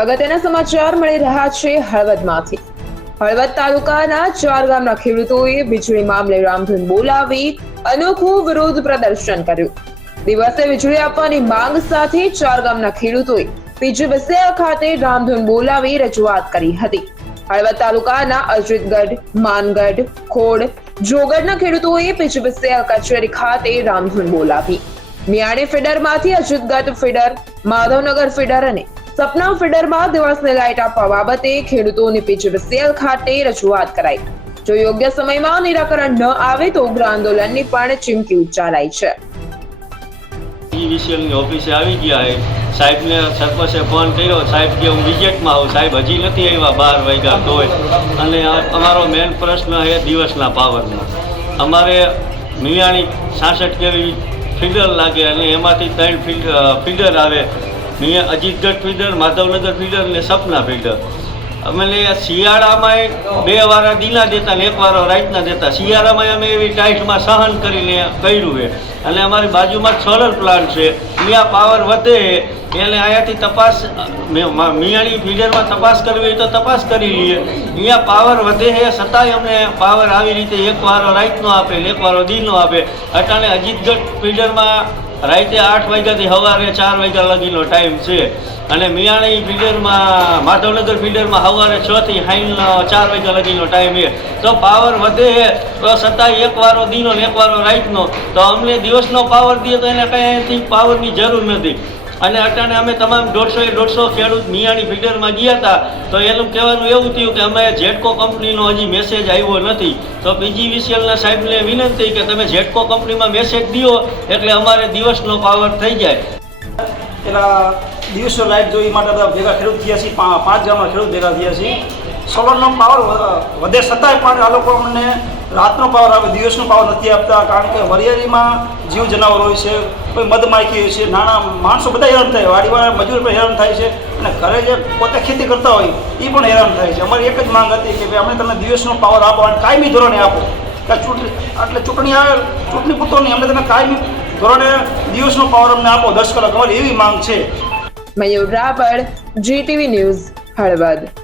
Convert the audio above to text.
અગત્યના સમાચાર મળી રહ્યા છે હળવદમાંથી. હળવદ તાલુકાના ચાર ગામના ખેડૂતોએ વીજળી મામલે રામધૂન બોલાવી અનોખું વિરોધ પ્રદર્શન કર્યું. દિવસે વીજળી આપવાની માંગ સાથે ચાર ગામના ખેડૂતોએ પીજીવીસીએલ ખાતે રામધૂન બોલાવી રજૂઆત કરી હતી. હળવદ તાલુકાના અજિતગઢ, માનગઢ, ખોડ, જોગઢના ખેડૂતોએ પીજીવીસીએલ કચેરી ખાતે રામધૂન બોલાવી. મિયાણી ફીડરમાંથી અજિતગઢ ફીડર, માધવનગર ફીડર અને સપના ફીડરમાં દિવસને લાઇટ આપવા બાબતે ખેડૂતોની પીજીવીસીએલ ખાતે રજૂઆત કરાઈ. જો યોગ્ય સમયમાં નિરાકરણ ન આવે તો ઉગ્ર આંદોલનની પણ ચીમકી ઉચ્ચારાઈ છે. ઈવીસીએલની ઓફિસે આવી ગયા એ. સાહેબને સરપંચે ફોન કર્યો, સાહેબ, કે હું વિજેટમાં આવું. સાહેબ, હજી નથી આવ્યા બાર વાગ્યા તોય અને અમારો મેન પ્રશ્ન છે દિવસના પાવરનો. અમારે મિયાણી સાસઠ કેવી ફીડર લાગે અને એમાંથી ત્રણ ફીડ- ફીડર આવે. મિયા અજીતગઢ ફીડર માધવનગર ફીડર અને સપના ફીડર અમે શિયાળામાં બે વારા દીના દેતા ને એક વારો રાતના દેતા. શિયાળામાં અમે એવી ટાઈટમાં સહન કરીને કર્યું છે. અને અમારી બાજુમાં સોલર પ્લાન્ટ છે. ત્યાં પાવર વધે. એટલે અહીંયાથી તપાસ મિયાળી ફીડરમાં તપાસ કરવી તો તપાસ કરી લઈએ. અહીંયા પાવર વધે છે છતાંય અમને પાવર આવી રીતે એક વારો રાતનો આપે એક વારો દીનો આપે. અટાણે અજીતગઢ ફીડરમાં રાતે આઠ વાગ્યાથી સવારે ચાર વાગ્યા લગીનો ટાઈમ છે. અને મિયાણી ફિલ્ડરમાં માધવનગર ફિલ્ડરમાં સવારે છ થી હાઈન ચાર વાગ્યા લગીનો ટાઈમ છે. તો પાવર વધે તો છતાંય એક વારો દીનો ને એક વારો રાતનો. તો અમને દિવસનો પાવર દે તો એને કંઈ પાવરની જરૂર નથી. અને અટાણે અમે તમામ દોઢસો એ દોઢસો ખેડૂત મિયાણી ફીડરમાં ગયા હતા. તો એનું કહેવાનું એવું થયું કે અમે જેટકો કંપનીનો હજી મેસેજ આવ્યો નથી. તો પીજીવીસીએલના સાહેબને વિનંતી કે તમે જેટકો કંપનીમાં મેસેજ દો એટલે અમારે દિવસનો પાવર થઈ જાય. પેલા દિવસો લાઇટ જોઈ માટે ભેગા ખેડૂત થયા છીએ પાંચ ગામના ખેડૂત ભેગા થયા છીએ. સોલરનો પાવર વધે છતાંય પણ આ લોકો અમને રાતનો પાવર આવે દિવસનો પાવર નથી આપતા, કારણ કે વરિયાળીમાં જીવ જનાવર હોય છે, કોઈ મધમાખી હોય છે, નાના માણસો બધા હેરાન થાય, વાડીવાળા મજૂર પણ હેરાન થાય છે, અને ઘરે જે પોતે ખેતી કરતા હોય એ પણ હેરાન થાય છે. અમારી એક જ માંગ હતી કે ભાઈ, અમે તમને દિવસનો પાવર આપો અને કાયમી ધોરણે આપો. ચૂંટણી એટલે ચૂંટણી આવે, ચૂંટણી પૂરતો નહીં અમને તમે કાયમી ધોરણે દિવસનો પાવર અમને આપો, દસ કલાક. અમારી એવી માંગ છે. Mayur Rapad GTV news Halvad